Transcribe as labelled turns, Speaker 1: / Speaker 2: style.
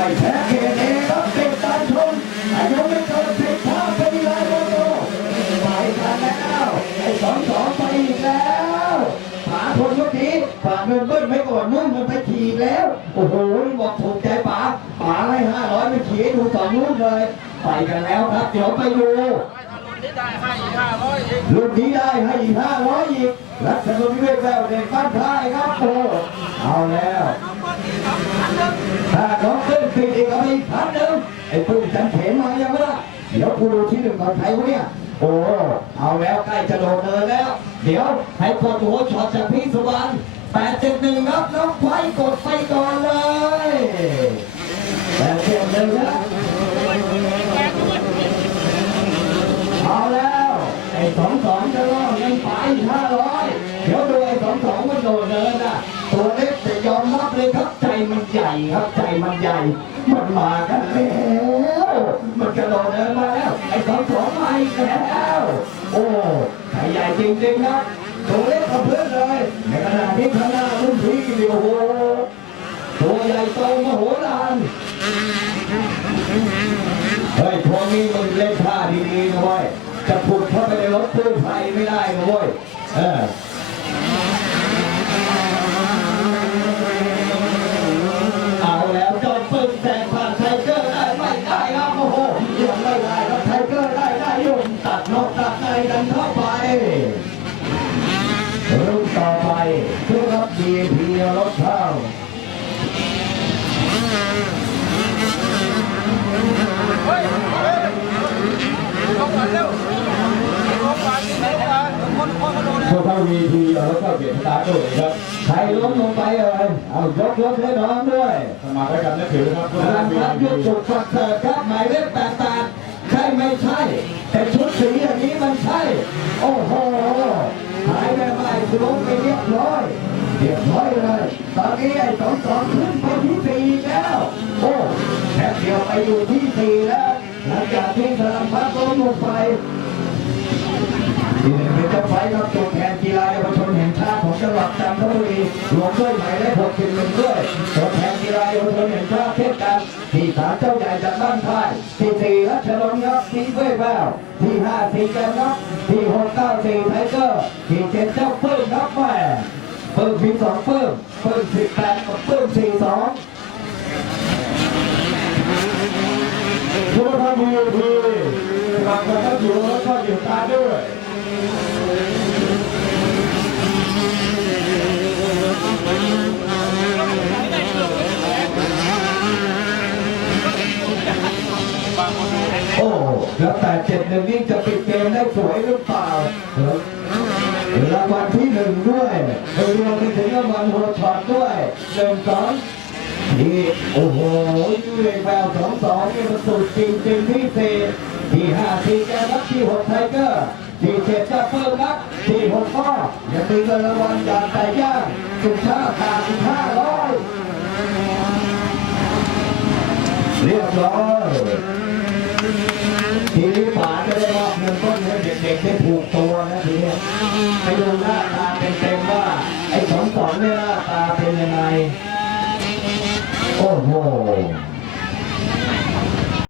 Speaker 1: ไม่แพ้เกเรครับเด็กการชนอายุไม่เกินสิบห้าปีเลยโมโตไปกันแล้วไอ้สองสองไปอีกแล้วป๋าทนยุทีป๋าเงินเบิ้ลไม่ก่อนนุ่นมันไปขี่แล้ว โอ้โหบอกถูกใจป๋าป๋าให้ห้าร้อยไปขี่ให้ดูสองรุ่นเลยไปกันแล้วครับ เดี๋ยวไปดูนี่ได้ให้อีกห้าร้อยเองรุ่นนี้ได้ให้อีกห้าร้อยอีกรัชนนท์เวทแววเด็กบ้านท้ายครับโอ้เอาแล้ว ถ้าน้องขึ้นปีอีกเอาไปอีกพันหนึ่ง ไอ้ปื้มจันเขนมายังไม่ได้เดี๋ยวกูดูที่หนึ่งก่อนใครวะเนี่ยโอ้เอาแล้วใกล้จะโดดเนินแล้ว เดี๋ยวให้กดหัวช็อตจากพี่สุวรรณแปดเจ็ดหนึ่งครับน้องไฟกดไปก่อนเลยแปดเจ็ดหนึ่งนะเอาแล้วไอ้สองสองจะล่อเงินไปห้าร้อยเดี๋ยวดูไอ้สองสองมันโดดเนินอะตัวเล็ก ไอ้สองสองมาอีกแล้ว โอ้ใจใหญ่จริงๆครับตัวเล็กกับเพื่อนเลย ในขณะที่ข้างหน้ารุ่นพี่เดียวโหตัวใหญ่โตมโหฬารเฮ้ยพวกนี้มึงเล่นท่าดีๆนะเว้ยจะผุดเข้าไปในรถกู้ภัยไม่ได้นะเว้ยเออเอาแล้วจอมปึ้งแซงผ่านไทเกอร์ได้ไม่ได้ครับโอ้โหยังไม่ได้ครับไทเกอร์ได้ได้อยุ่ตัดนอกตัดในดันเข้าไป รุ่นต่อไปเครื่อรับ DP รถเข้าเฮ้ยเฮ้ยลงมาเร็วลงมาที่ไหนกันคนคนก็โด
Speaker 2: นพวกเขามีทีแล้วก็เปลี่ยนตาด้วยครับ
Speaker 1: ใครล้มลงไปเอ่ยเอายกยกให้น้องด้วย
Speaker 2: สมัครกันนับถือครับพลังพัดยุดส
Speaker 1: ุดสักเถิดครับหมายเลขแปดแปดใช่ไม่ใช่ แต่ชุดสีอย่างนี้ใช่ โอ้โหหาย ไปไปล้มไปเรียบร้อยเรียบร้อยเลยตอนนี้ไอ้สองสองขึ้นไปที่สี่แล้ว โอ้แค่เดียวไปอยู่ที่สี่แล้วหลังจากที่พลังพัดล้มลงไปที่หนึ่งเป็นเจ้าไฟรับตัวแทนกีฬาเยาวชนแห่งชาติของจังหวัดจันทบุรีรวมด้วยหมายเลขหกสิบหนึ่งด้วยตัวแทนกีฬาเยาวชนแห่งชาติเช่นกันที่สามเจ้าใหญ่จากบ้านค่ายที่สี่รัชนนท์ครับที่เว้ยแววที่ห้าสี่แกนครับที่หกเก้าสี่ไทเกอร์ที่เจ็ดเจ้าเพิมสองเพิ่มเพิ่มสิบแปดกับเพิ่มสี่สอง
Speaker 2: ทุกท่านมีทีสมัครนะครับอยู่แล้วก็อยู่ตาด้วย
Speaker 1: โอ้ แล้วแต่เจ็ดหนึ่งนี่จะปิดเกมได้สวยหรือเปล่ารางวัลที่หนึ่งด้วยรวมไปถึงรางวัลหัวช็อตด้วยหนึ่งสองที่โอ้โหยูเรแววสองสองนี่มันสุดจริงจริงที่สี่ที่ห้าสี่แกรับที่หกไทเกอร์ที่เจ็ดจะเพิ่มครับที่หกก็ยังมีเงินรางวัลอย่างไก่ย่างสุชาติขาดห้าร้อยเรียบร้อย ทีนี้ป่าจได้มอบเงินต้นให้เด็กๆได้ผูกตัวนะทีนี้ไปดูหน้าตาเต็มๆว่า ไอ้สองสองเนี่ยหน้าตาเป็นยังไง โอ้โห